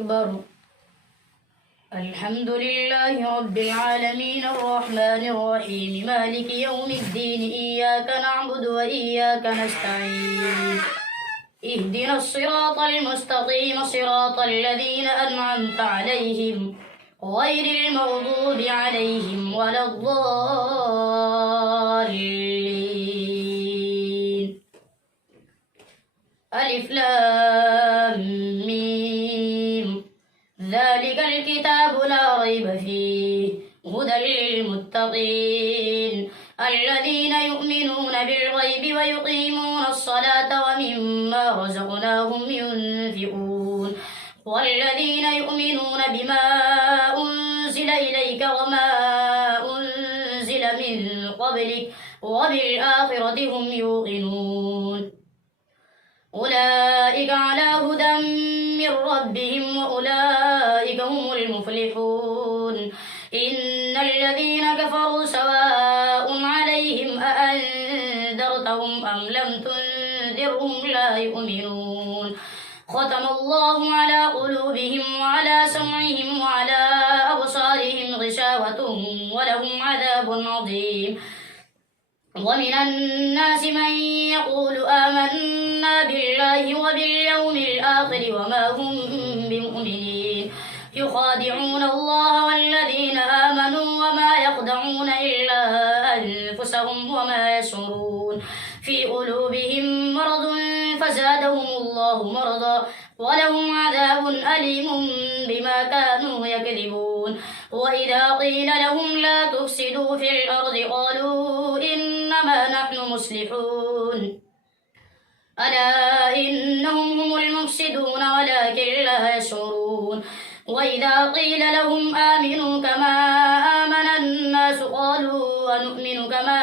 أكبر. الحمد لله رب العالمين الرحمن الرحيم مالك يوم الدين إياك نعبد وإياك نستعين اهدنا الصراط المستقيم صراط الذين أنعمت عليهم غير المغضوب عليهم ولا الضالين. ألف لام ميم ذلك الكتاب لا ريب فيه هدى للمتقين الذين يؤمنون بالغيب ويقيمون الصلاة ومما رزقناهم ينفقون والذين يؤمنون بما أنزل إليك وما أنزل من قبلك وبالآخرة هم يوقنون أولئك على هدى من ربهم وأولئك هم المفلحون. إن الذين كفروا سواء عليهم أأنذرتهم أم لم تنذرهم لا يؤمنون. ختم الله على قلوبهم وعلى سمعهم وعلى أبصارهم غشاوة ولهم عذاب عظيم. ومن الناس من يقول آمنا بالله وباليوم الآخر وما هم بمؤمنين يخادعون الله والذين آمنوا وما يخدعون إلا أنفسهم وما يشعرون. في قلوبهم مرض فزادهم الله مرضا ولهم عذاب أليم بما كانوا يكذبون. وإذا قيل لهم لا تفسدوا في الأرض قالوا إنما نحن مصلحون ألا إنهم هم المفسدون ولكن لا يشعرون. وإذا قيل لهم آمنوا كما آمن الناس قالوا ونؤمن كما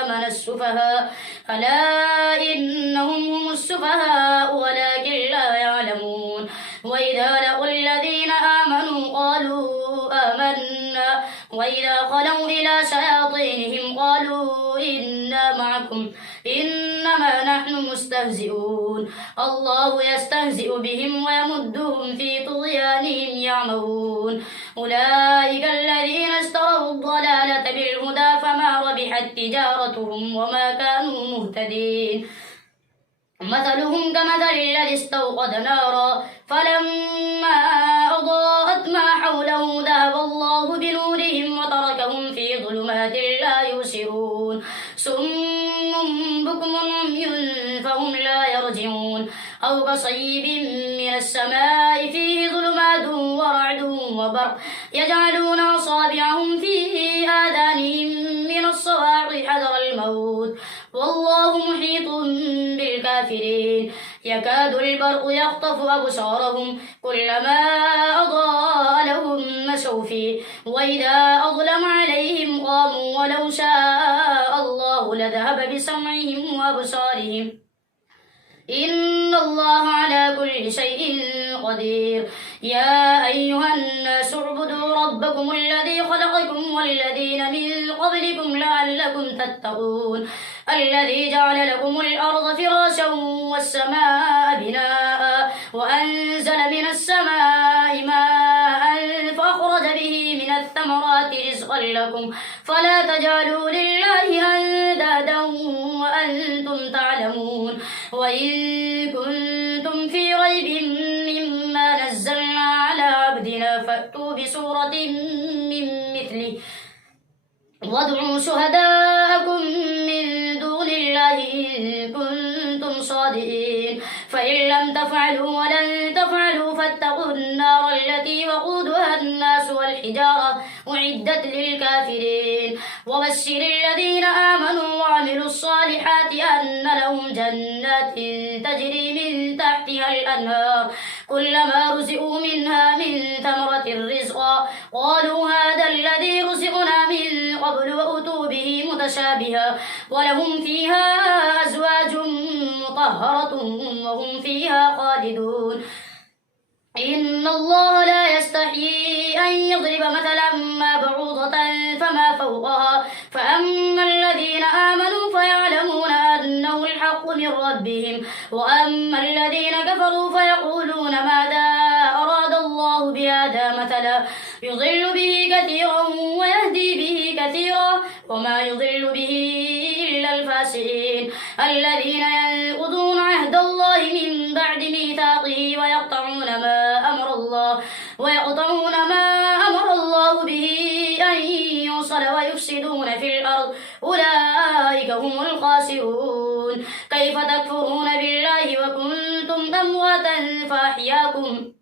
آمن السفهاء ألا إنهم هم السفهاء ولكن لا يعلمون. وإذا لقوا الذين آمنوا قالوا آمنا وإذا خلوا إلى شياطينهم قالوا إنا معكم إنما نحن مستهزئون. الله يستهزئ بهم ويمدهم في طغيانهم يعمهون. أولئك الذين اشتروا الضلالة بالهدى فما ربحت تجارتهم وما كانوا مهتدين. مثلهم كمثل الذي استوقد نارا فلما أضاءت ما حوله ذهب الله بنورهم وتركهم في ظلمات لا يبصرون. صم بكم عمي فهم لا يرجعون. أو كصيب من السماء فيه ظلمات ورعد وبرق يجعلون أصابعهم في آذانهم من الصواعق حذر الموت والله محيط بالكافرين. يكاد البرق يخطف أبصارهم كلما أضاء لهم مشوا فيه وإذا أظلم عليهم قاموا ولو شاء الله لذهب بسمعهم وأبصارهم إن الله على كل شيء قدير. يا أيها الناس اعبدوا ربكم الذي خلقكم والذين من قبلكم لعلكم تتقون الذي جعل لكم الأرض فراشا والسماء بناء وأنزل من السماء ماء فأخرج به من الثمرات رزقا لكم فلا تجعلوا لله أندادا وأنتم تعلمون. وإن كنتم في ريب مما نزلنا على عبدنا فأتوا بسورة من مثله وادعوا شهداءكم من دون الله إن كنتم صادقين. فإن لم تفعلوا ولن تفعلوا فاتقوا النار التي وقودها الناس والحجارة أعدت للكافرين. وبشر الذين آمنوا وعملوا الصالحات أن لهم جنات تجري من تحتها الأنهار كلما رزقوا منها من ثمرة رزقا قالوا هذا الذي رزقنا من قبل وأتوا به متشابها ولهم فيها أزواج مطهرة وهم فيها خالدون. إن الله لا يستحيي أن يضرب مثلا ما بعوضة فما فوقها فأما الذين آمنوا فيعلمون أنه الحق من ربهم وأما الذين كفروا فيقولون ماذا أراد الله هذا مثلا يضل به كثيرا ويهدي به كثيرا وما يضل به إلا الفاسقين الذين ينقضون عهد الله من بعد ميثاقه ويقطعون ما أمر الله به أن يوصل ويفسدون في الأرض أولئك هم الخاسرون كيف تكفرون بالله وكنتم أمواتا فأحياكم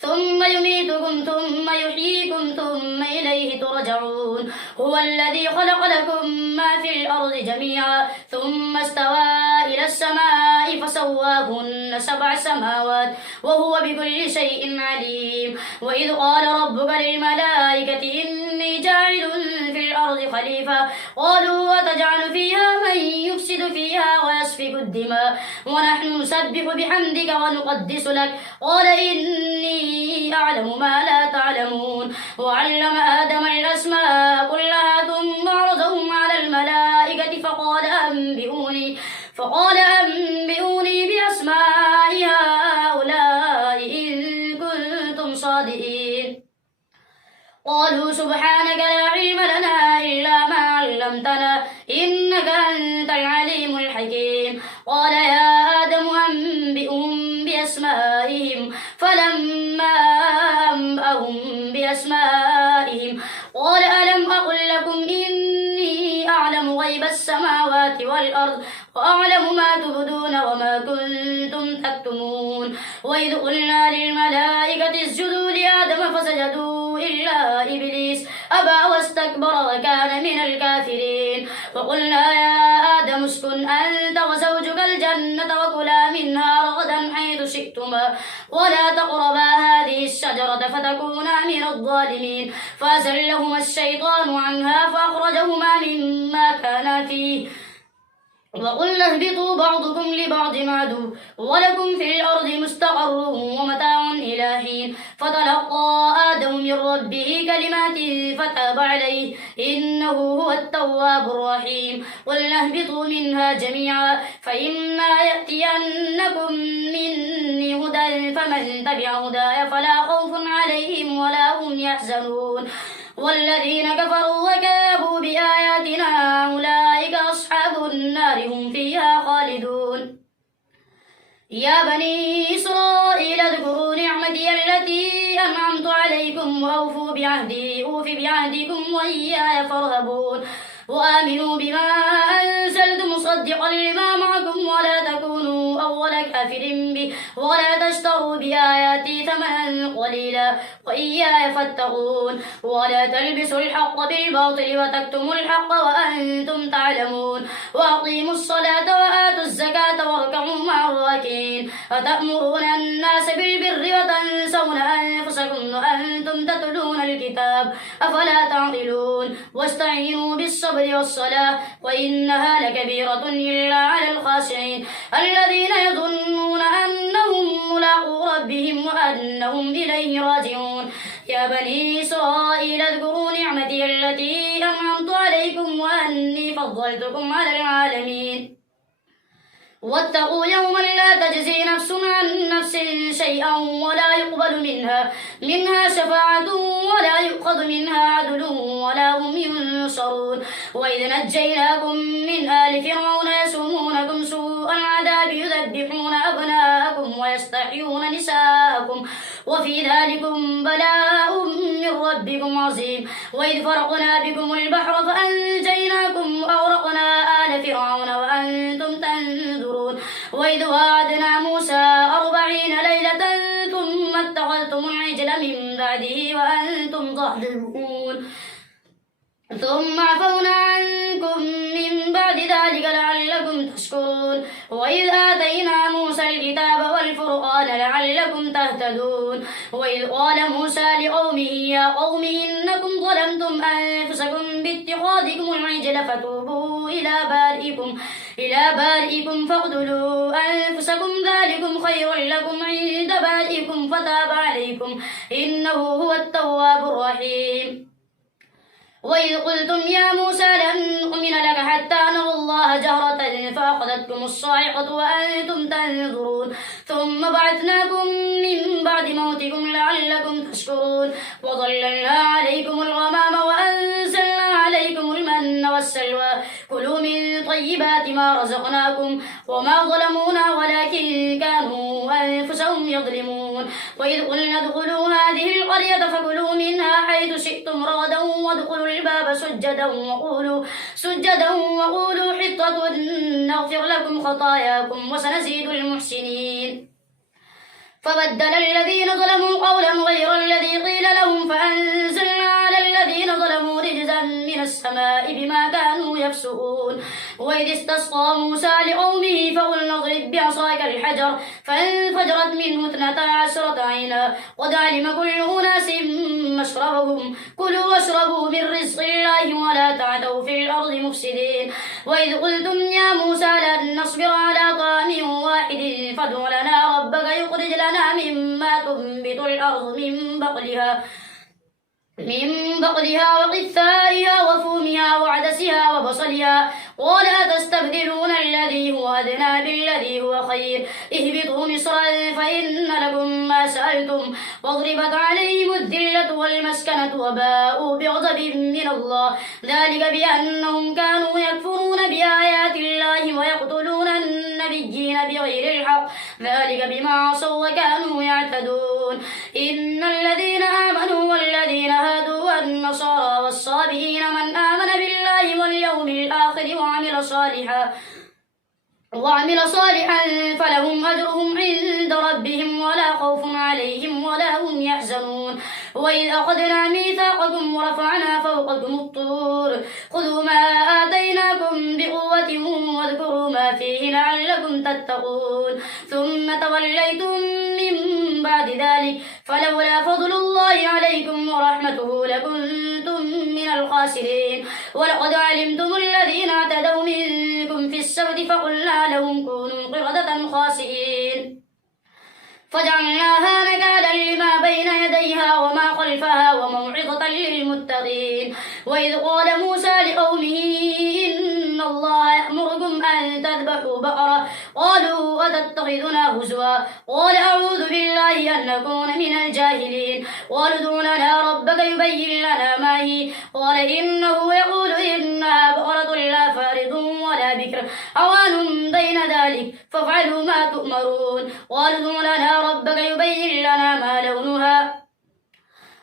ثم يميتكم ثم يحييكم ثم إليه ترجعون هو الذي خلق لكم ما في الأرض جميعا ثم استوى إلى السماء فسواهن 7 سماوات وهو بكل شيء عليم وإذ قال ربك للملائكة إني جاعل في الأرض خليفة قالوا وتجعل فيها من يفسد فيها ويسفك الدماء ونحن نسبح بحمدك ونقدس لك قال إني أعلم ما لا تعلمون وعلم آدم الأسماء كلها ثم عرضهم على الملائكة فقال أنبئوني بأسماء هؤلاء إن كنتم صادقين قالوا سبحانك لا علم لنا إلا ما علمتنا إنك أنت العليم الحكيم قال يا آدم أنبئهم بأسمائهم فلما أنبأهم بأسمائهم قال ألم أقل لكم إني أعلم غيب السماوات والأرض وأعلم ما تبدون وما كنتم تكتمون وإذ قلنا للملائكة اسجدوا لآدم فسجدوا إلا إبليس أبى واستكبر وكان من الكافرين فقلنا يا آدم اسكن أنت وزوجك الجنة وكلا منها رغدا حيث شئتما ولا تقربا هذه الشجرة فتكونا من الظالمين فأزلهما الشيطان عنها فأخرجهما مما كانا فيه وقلنا اهبطوا بعضكم لبعض عدو ولكم في الأرض مستقر ومتاع إلى حين فتلقى آدم من ربه كلمات فتاب عليه إنه هو التواب الرحيم قلنا اهبطوا منها جميعا فإما يأتينكم مني هدى فمن تبع هداي فلا خوف عليهم ولا هم يحزنون والذين كفروا وكذبوا بآياتنا أولئك أصحاب النار هم فيها خالدون يا بني إسرائيل اذكروا نعمتي التي أنعمت عليكم وأوفوا بعهدي أوف بعهدكم وإياي فارهبون وآمنوا بما أنزلت مصدقا لما معكم ولا تكونوا أول كافر به ولا تشتروا بآياتي ثمنا قليلا وإياي فاتقون ولا تلبسوا الحق بالباطل وتكتموا الحق وأنتم تعلمون وأقيموا الصلاة وآتوا الزكاة واركعوا مع الراكعين أتأمرون الناس بالبر وتنسون أنفسكم وأنتم تتلون الكتاب أفلا تعقلون واستعينوا بالصبر والصلاة وإنها لكبيرة إلا على الخاشعين الذين يظنون أنهم ملاقو ربهم وأنهم إليه راجعون يا بني إسرائيل اذكروا نعمتي التي أنعمت عليكم وأني فضلتكم على العالمين واتقوا يوما لا تجزي نفس عن نفس شيئا ولا يقبل منها شفاعة ولا يؤخذ منها عدل ولا هم ينصرون وإذ نجيناكم من آل فرعون يسومونكم سوء العذاب يذبحون أبناءكم ويستحيون نساءكم وفي ذلكم بلاء من ربكم عظيم وإذ فرقنا بكم البحر فأنجيناكم وأغرقنا آل فرعون وأنتم تنظرون وإذ وعدنا موسى 40 ليلة ثم اتخذتم العجل من بعده وأنتم ظالمون ثم عفونا عنكم من بعد ذلك لعلكم تشكرون وإذ آتينا موسى الكتاب والفرقان لعلكم تهتدون وإذ قال موسى لقومه يا قوم إنكم ظلمتم أنفسكم باتخاذكم العجل فتوبوا إلى بارئكم فاقتلوا أنفسكم ذلكم خير لكم عند بارئكم فتاب عليكم إنه هو التواب الرحيم وإذ قلتم يا موسى لن نؤمن لك حتى نرى الله جهرة فأخذتكم الصاعقة وأنتم تنظرون ثم بعثناكم من بعد موتكم لعلكم تشكرون وظللنا عليكم الغمام وأنزلنا عليكم المن والسلوى كلوا من طيبات ما رزقناكم وما ظلمونا ولكن كانوا أنفسهم يظلمون وإذ قلنا ادخلوا هذه القرية فكلوا منها حيث شئتم رغدا وادخلوا الباب سجدا وقولوا حطة نغفر لكم خطاياكم وسنزيد المحسنين فبدل الذين ظلموا قولا غير الذي قيل لهم فأنزلنا على الذين ظلموا رجزا من السماء بما كانوا يفسقون وإذ استسقى موسى لقومه فقلنا اضرب بعصاك الحجر فانفجرت منه 12 عينا قد علم كل أناس مشربهم كلوا واشربوا من رزق الله ولا تعثوا في الأرض مفسدين وإذ قلتم يا موسى لن نصبر على طعام واحد فادع لنا ربك يخرج لنا مما تنبت الأرض من بقلها وقثائها وفومها وعدسها وبصلها قال أتستبدلون الذي هو أدنى بالذي هو خير اهبطوا مصرا فإن لكم ما سألتم واضربت عليهم الذلة والمسكنة وباءوا بغضب من الله ذلك بأنهم كانوا يكفرون بآيات الله ويقتلون النبيين بغير الحق ذلك بما عصوا وكانوا يعتدون إن الذين آمنوا والذين هادوا والنصارى والصابئين من آمن بالله واليوم الآخر وعمل صالحا فلهم أجرهم عند ربهم ولا خوف عليهم ولا هم يحزنون وإذ أخذنا ميثاقكم ورفعنا فوقكم الطور خذوا ما آتيناكم بقوة واذكروا ما فيه لعلكم تتقون ثم توليتم من بعد ذلك فلولا فضل الله عليكم ورحمته لكنتم من الخاسرين ولقد علمتم الذين اعتدوا منكم في السبت فقلنا لهم كونوا قردة خاسئين فجعلناها نكالا لما بين يديها وما خلفها وموعظة للمتقين وإذ قال موسى لقومه إن الله يأمركم أن تذبحوا بقرة قالوا أتتخذنا هزوا قال أعوذ بالله أن نكون من الجاهلين قالوا ادع لنا ربك يبين لنا ما هي قال إنه يقول إنها بقرة لا فارض ولا بكر عوان بين ذلك فافعلوا ما تؤمرون قالوا ادع لنا ربك يبين لنا ما لونها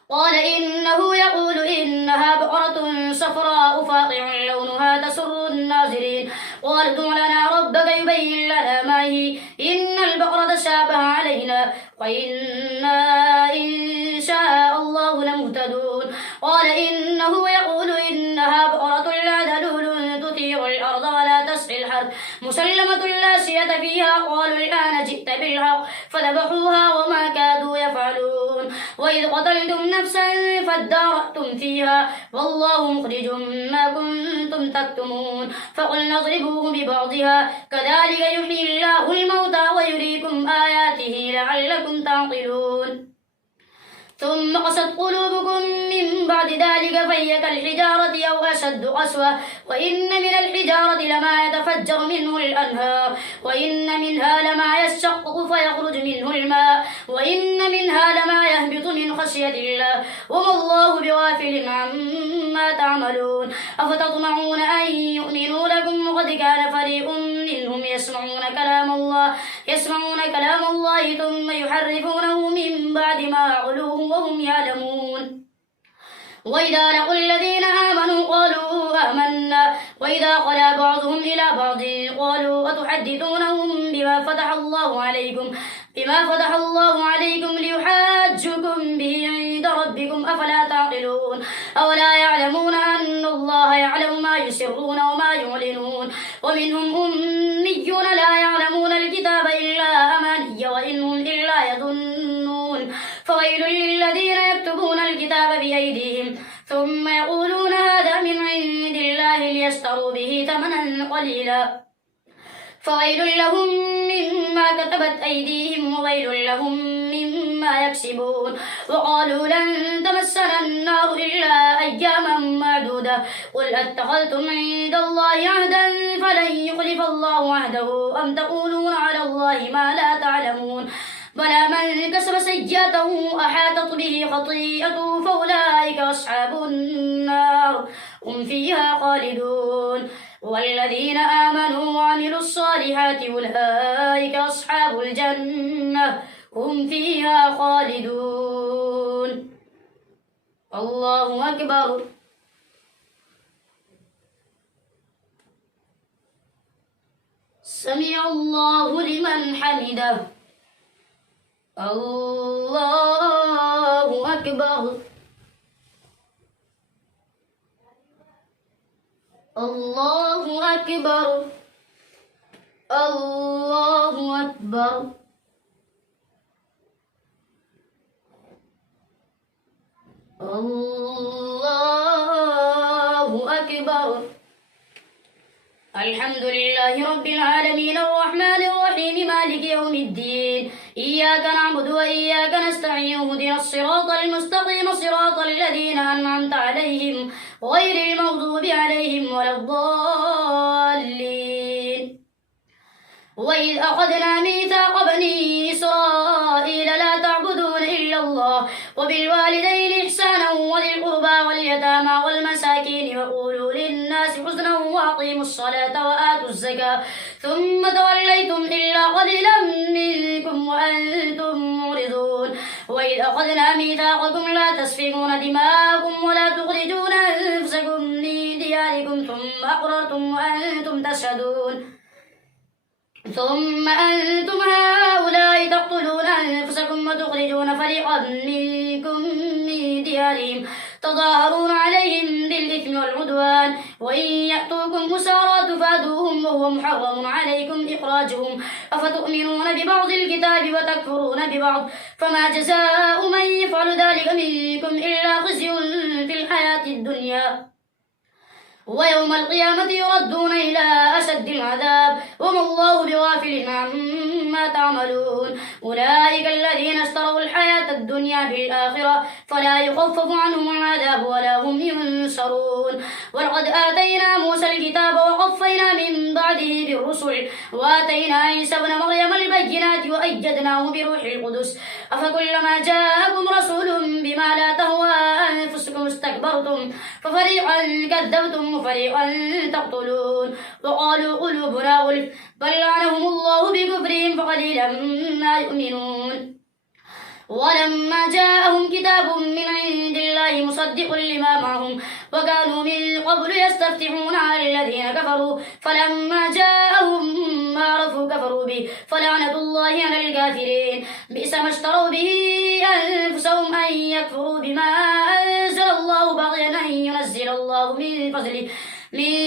قال إنه يقول إنها بقرة صفراء فاقع لونها تسر الناظرين قال ادع لنا ربك يبين لنا ما هي إن البقرة شابه علينا وإنا إن شاء الله لمهتدون قال إنه يقول إنها بقرة لا ذلول تثير الأرض ولا تسقي الحرث مسلمة لا شية فيها قالوا الآن جئت بالحق فذبحوها وما كادوا يفعلون وإذ قتلتم نفسا فادارأتم فيها والله مخرج ما كنتم تكتمون فقلنا اضربوه ببعضها كذلك يحيي الله الموتى ويريكم آياته لعلكم تعقلون ثم قست قلوبكم من بعد ذلك فهي كالحجارة أو أشد قسوة وإن من الحجارة لما يتفجر منه الأنهار وإن منها لما يشقق فيخرج منه الماء وإن منها لما يهبط من خشية الله وما الله بغافل عما تعملون أفتطمعون أن يؤمنوا لكم وقد كان فريق منهم يسمعون كلام الله ثم يحرفونه من بعد ما عقلوه وهم يعلمون وإذا لقوا الذين آمنوا قالوا آمنا وإذا خلا بعضهم إلى بعض قالوا أتحدثونهم بما فتح الله عليكم ليحاجوكم به عند ربكم أفلا تعقلون أولا يعلمون أن الله يعلم ما يسرون وما يعلنون ومنهم أميون لا يعلمون الكتاب إلا أماني وإنهم إلا يظنون فويل للذين يكتبون الكتاب بأيديهم ثم يقولون هذا من عند الله ليشتروا به ثمنا قليلا فويل لهم مما كتبت أيديهم وويل لهم مما بما يكسبون وقالوا لن تمسنا النار إلا أياما معدودة قل أتخذتم عند الله عهدا فلن يخلف الله عهده أم تقولون على الله ما لا تعلمون بلى من كسب سيئته أحاطت به خطيئته فأولئك أصحاب النار هم فيها خالدون والذين آمنوا وعملوا الصالحات أولئك أصحاب الجنة هم فيها خالدون. الله أكبر. سمع الله لمن حمده. الله أكبر. الله أكبر. الله أكبر. الله أكبر. الحمد لله رب العالمين الرحمن الرحيم مالك يوم الدين إياك نعبد وإياك نستعين اهدنا الصراط المستقيم صراط الذين أنعمت عليهم غير المغضوب عليهم ولا الضالين. وإذ أخذنا ميثاق بني إسرائيل لا تعبدون إلا الله وبالوالدين إحسانا وذي القربى واليتامى والمساكين وقولوا للناس حسنا وأقيموا الصلاة وآتوا الزكاة ثم توليتم إلا قليلا منكم وأنتم معرضون. وإذ أخذنا ميثاقكم لا تسفكون دماءكم ولا تخرجون أنفسكم من دياركم ثم أقررتم وأنتم تشهدون ثم أنتم هؤلاء تقتلون أنفسكم وتخرجون فريقا منكم من ديارهم تظاهرون عليهم بالإثم والعدوان وإن يأتوكم أسارى تفادوهم وهو محرم عليكم إخراجهم أفتؤمنون ببعض الكتاب وتكفرون ببعض فما جزاء من يفعل ذلك منكم إلا خزي في الحياة الدنيا ويوم القيامة يردون إلى أشد العذاب وما الله بغافل عما تعملون. أولئك الذين اشتروا الحياة الدنيا بالآخرة فلا يخفف عنهم العذاب ولا هم ينصرون. ولقد آتينا موسى الكتاب وقفينا من بعده بالرسل وآتينا عيسى ابن مريم البينات وأيدناه بروح القدس أفكلما جاءكم رسول بما لا تهوى أنفسكم استكبرتم ففريقا كذبتم وفريقا تقتلون وقالوا قلوبنا غلف بل لعنهم الله بكفرهم فقليلا ما يؤمنون. ولما جاءهم كتاب من عند الله مصدق لما معهم وكانوا من قبل يستفتحون على الذين كفروا فلما جاءهم ما عرفوا كفروا به فلعنة الله على الكافرين. بئس ما اشتروا به أنفسهم أن يكفروا بما أنزل الله بغيا أن ينزل الله من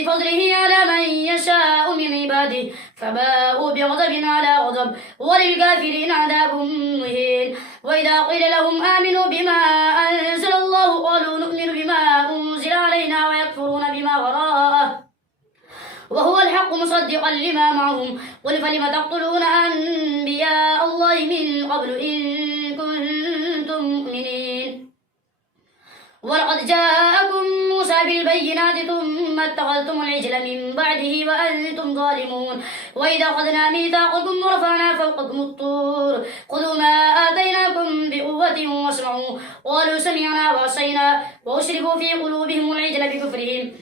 فضله على من يشاء من عباده فباءوا بغضب على غضب وللكافرين عذاب مهين. وإذا قيل لهم آمنوا بما أنزل الله قالوا نؤمن بما أنزل علينا ويكفرون بما وراءه وهو الحق مصدقا لما معهم قل فلم تقتلون أنبياء الله من قبل إن كنتم مؤمنين. ولقد جاءكم موسى بالبينات ثم اتخذتم العجل من بعده وأنتم ظالمون. وإذا أخذنا ميثاقكم ورفعنا فوقكم الطور خذوا ما آتيناكم بقوة واسمعوا قالوا سمعنا وعصينا وأشربوا في قلوبهم العجل بكفرهم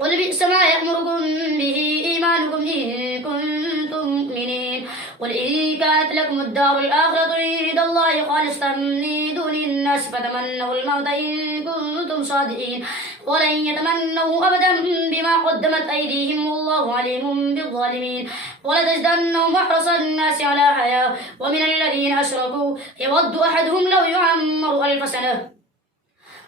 قل بئس ما يأمركم به إيمانكم إن كنتم مؤمنين. قل إن كانت لكم الدار الآخرة عند الله خالصة من دون الناس فتمنوا الموت إن كنتم صادقين ولن يتمنوا أبدا بما قدمت أيديهم والله عليم بالظالمين. ولتجدنهم أحرص الناس على حياة ومن الذين أشركوا يود أحدهم لو يعمر 1000 سنة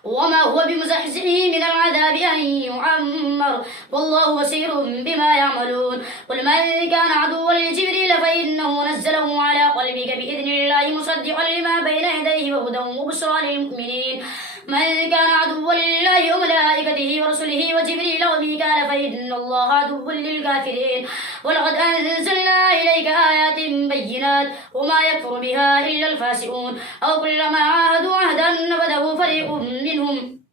وما هو بمزحزحه من العذاب أن يعمر والله بصير بما يعملون. قل من كان عدوا لجبريل فإنه نزله على قلبك بإذن الله مصدقا لما بين يديه وهدى وبشرى للمؤمنين. من كان عدوا لله وملائكته ورسله وجبريل وميكال فإن الله عدو للكافرين. ولقد أنزلنا إليك آيات بينات وما يكفر بها إلا الفاسقون أو كلما عاهدوا عهدا نبذه فريق منهم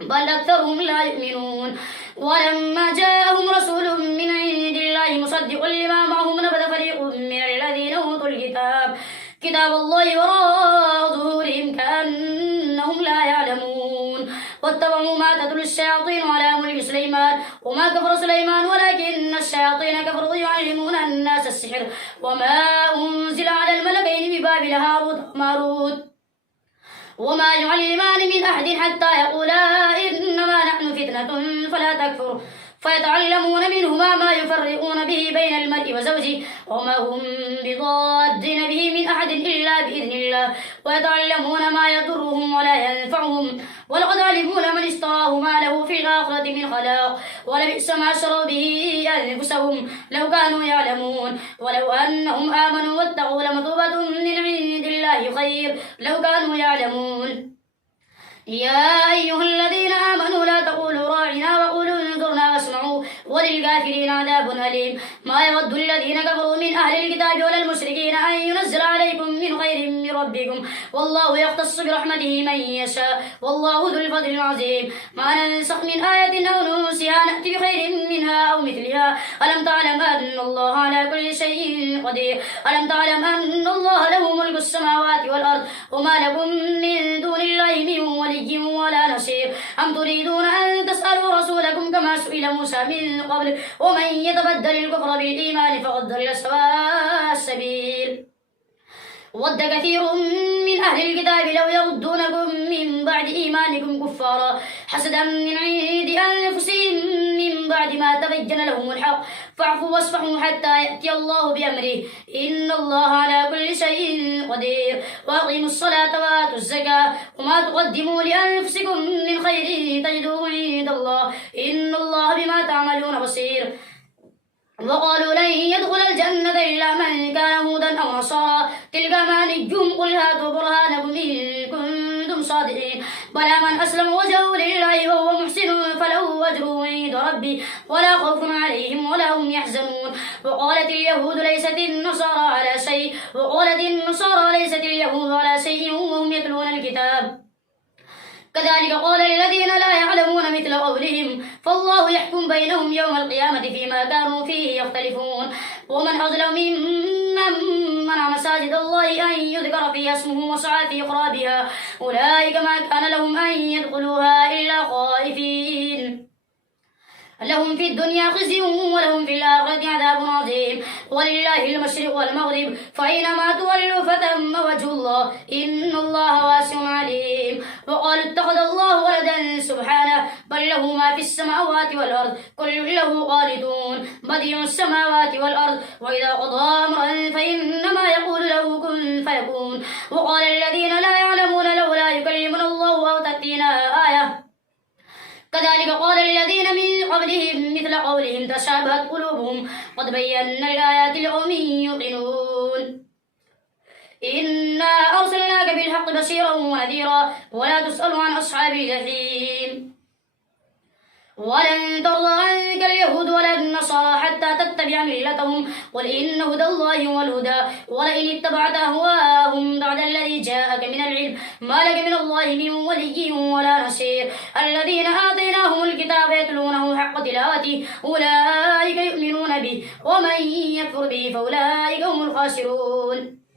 بل أكثرهم لا يؤمنون ولما جاءهم رسول من عند الله مصدق لما معهم نبذ فريق من الذين أوتوا كتاب الله وراء ظهورهم كأنهم لا يعلمون واتبعوا ما تتلو الشياطين على ملك سليمان وما كفر سليمان ولكن الشياطين كفروا يعلمون الناس السحر وما أنزل على الملكين ببابل هاروت وماروت وما يعلمان من أحد حتى يقولا إنما نحن فتنة فلا تكفر فيتعلمون منهما ما يفرقون به بين المرء وزوجه وما هم بضادين به من أحد إلا بإذن الله ويتعلمون ما يضرهم ولا ينفعهم ولقد علموا لمن اشتراه ما له في الآخرة من خلاق ولبئس ما شروا به أنفسهم لو كانوا يعلمون ولو أنهم آمنوا واتقوا لمثوبة من عند الله خير لو كانوا يعلمون يا أيها الذين آمنوا لا تقولوا راعنا وقولوا انظرنا واسمعوا وللكافرين عذاب أليم ما يود الذين كفروا من أهل الكتاب ولا المشركين أن ينزل عليكم من خير من ربكم والله يختص برحمته من يشاء والله ذو الفضل العظيم ما ننسخ من آية أو ننسها نأتي بخير منها أو مثلها ألم تعلم أن الله على كل شيء قدير ألم تعلم أن الله له ملك السماوات والأرض وما لكم من دون الله من ولي ولا نصير أم تريدون أن تسألوا رسولكم كما سئل موسى من قبل ومن يتبدل الكفر بالإيمان فقد ضل سواء السبيل ود كثير من أهل الكتاب لو يردونكم من بعد إيمانكم كفارا حسدا من عند أنفسهم من بعد ما تبين لهم الحق فاعفوا واصفحوا حتى يأتي الله بأمره إن الله على كل شيء قدير وأقيموا الصلاة وآتوا الزكاة وما تقدموا لأنفسكم من خير تجدوه عند الله إن الله بما تعملون بصير وقالوا لن يدخل الجنة إلا من كان هودا أو نصارى تلك أمانيهم قل هاتوا برهانكم إن كنتم صادقين بلى من أسلم وجهه لله وهو محسن فله أجره عند ربي ولا خوف عليهم ولا هم يحزنون وقالت اليهود ليست النصارى على شيء وقالت النصارى ليست اليهود على شيء وهم يتلون الكتاب كذلك قال الذين لا يعلمون مثل قولهم فالله يحكم بينهم يوم القيامة فيما كانوا فيه يختلفون ومن أظلم ممن منع مساجد الله أن يذكر فيها اسمه وسعى في خرابها أولئك ما كان لهم أن يدخلوها إلا خائفين لهم في الدنيا خزي ولهم في الآخرة عذاب عظيم ولله المشرق والمغرب فأينما تولوا فثم وجه الله إن الله واسع عليم وقالوا اتخذ الله ولدا سبحانه بل له ما في السماوات والأرض كل له قانتون بديع السماوات والأرض وإذا قضى أمرا فإنما يقول له كن فيكون وقال الذين لا يعلمون لولا يكلمنا الله أو تأتينا آية كذلك قال الذين من قبلهم مثل قولهم تشابهت قلوبهم قد بينا الآيات لقوم يوقنون إنا أرسلناك بالحق بشيرا ونذيرا ولا تسأل عن أصحاب الجحيم ولن ترضى عنك اليهود ولا النصارى حتى تتبع ملتهم قل إن هدى الله هو الهدى ولئن اتبعت أهواءهم بعد الذي جاءك من العلم ما لك من الله من ولي ولا نصير الذين آتيناهم الكتاب يتلونه حق تلاوته أولئك يؤمنون به ومن يكفر به فأولئك هم الخاسرون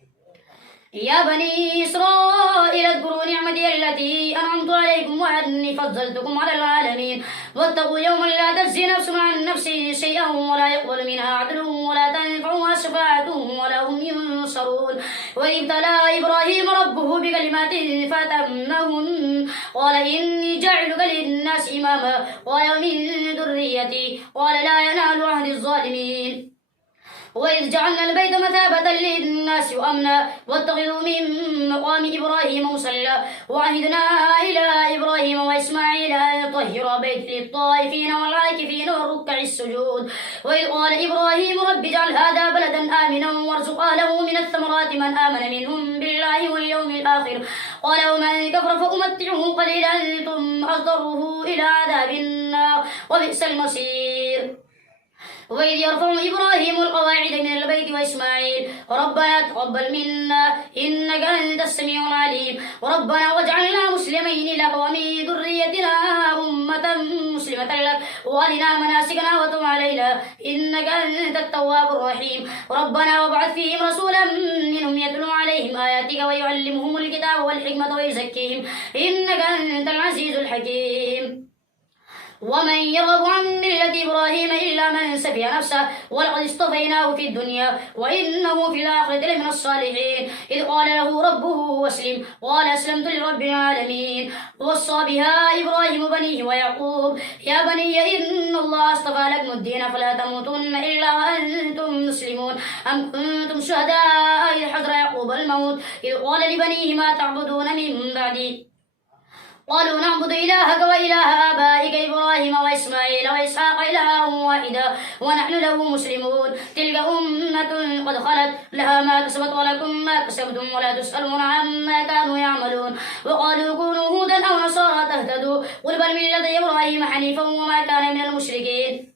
يا بني إسرائيل اذكروا نعمتي التي أنعمت عليكم وأني فضلتكم على العالمين واتقوا يوما لا تجزي نفس عن نفس شيئا ولا يقبل منها عدل ولا تنفعها شفاعة ولا هم ينصرون وإذ ابتلى إبراهيم ربه بكلمات فأتمهن قال إني جاعلك للناس إماما قال من ذريتي قال لا ينال عهد الظالمين وإذ جعلنا البيت مثابة للناس وأمنا واتخذوا من مقام إبراهيم مصلى وعهدنا إلى إبراهيم وإسماعيل أن طهر بيتي للطائفين والعاكفين والركع السجود وإذ قال إبراهيم رب اجعل هذا بلدا آمنا وارزق أهله من الثمرات من آمن منهم بالله واليوم الآخر قال ومن كفر فأمتعه قليلا ثم أضطره إلى عذاب النار وبئس المصير وإذ يرفع إبراهيم القواعد من البيت وإسماعيل ربنا تقبل منا إنك أنت السميع العليم ربنا واجعلنا مسلمين لك ومن ذريتنا أمة مسلمة لك وارنا مناسكنا وتب علينا إنك أنت التواب الرحيم ربنا وابعث فيهم رسولا منهم يتلو عليهم آياتك ويعلمهم الكتاب والحكمة ويزكيهم إنك أنت العزيز الحكيم ومن يرغب عن ملة إبراهيم إلا من سفي نفسه ولقد اصطفيناه في الدنيا وإنه في الآخرة لمن الصالحين إذ قال له ربه أسلم قال أسلمت لرب العالمين ووصى بها إبراهيم بنيه ويعقوب يا بني إن الله اصطفى لكم الدين فلا تموتن إلا وأنتم مسلمون أم كنتم شهداء إذ حضر يعقوب الموت إذ قال لبنيه ما تعبدون من بعدي قالوا نعبد إلهك وإله آبائك إبراهيم وإسماعيل وإسحاق إلها واحدا ونحن له مسلمون تلك أمة قد خلت لها ما كسبت ولكم ما كسبتم ولا تسألون عما كانوا يعملون وقالوا كونوا هودا أو نصارى تهتدوا قل بل ملة إبراهيم حنيفا وما كان من المشركين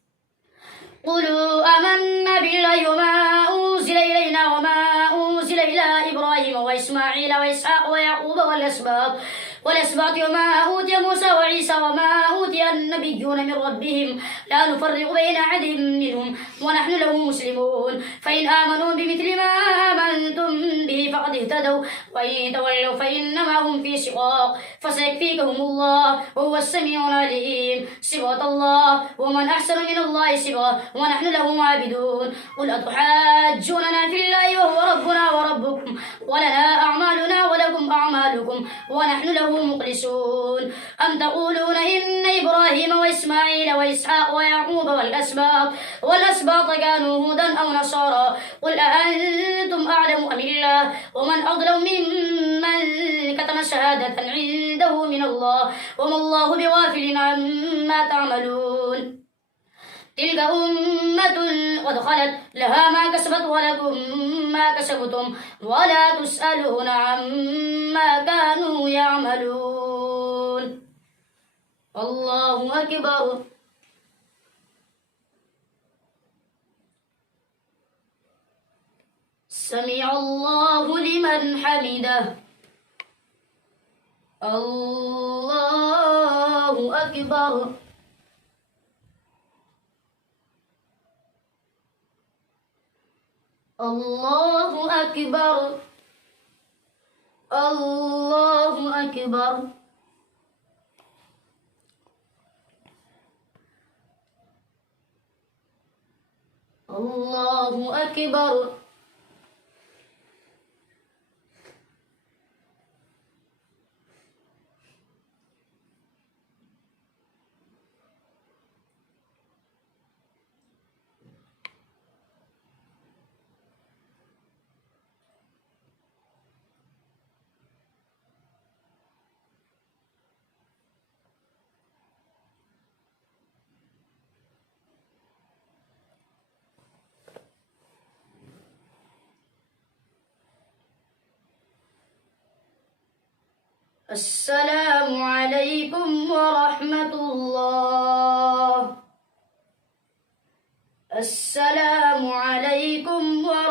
قولوا آمنا بالله وما أنزل إلينا وما أنزل إلى إبراهيم وإسماعيل وإسحاق ويعقوب والأسباط وما أوتي موسى وعيسى وما أوتي النبيون من ربهم لا نفرق بين أحد منهم ونحن له مسلمون فإن آمنوا بمثل ما آمنتم به فقد اهتدوا وإن تولوا فإنما هم في شقاق فسيكفيكهم الله وهو السميع العليم صبغة الله ومن أحسن من الله صبغة ونحن له عابدون قل أتحاجوننا في الله وهو ربنا وربكم ولنا أعمالنا ولكم أعمالكم ونحن له مخلصون أم تقولون إن إبراهيم وإسماعيل وإسحاق ويعقوب والأسباط كانوا هودا أو نصارى قل أأنتم أعلم أم الله ومن أظلم ممن كتم شهادة عنده من الله وما الله بغافل عما تعملون تلك أمة قد خلت لها ما كسبت ولكم ما كسبتم ولا تسألون عما كانوا يعملون الله أكبر سمع الله لمن حمده الله أكبر الله أكبر الله أكبر الله أكبر السلام عليكم ورحمة الله السلام عليكم ورحمة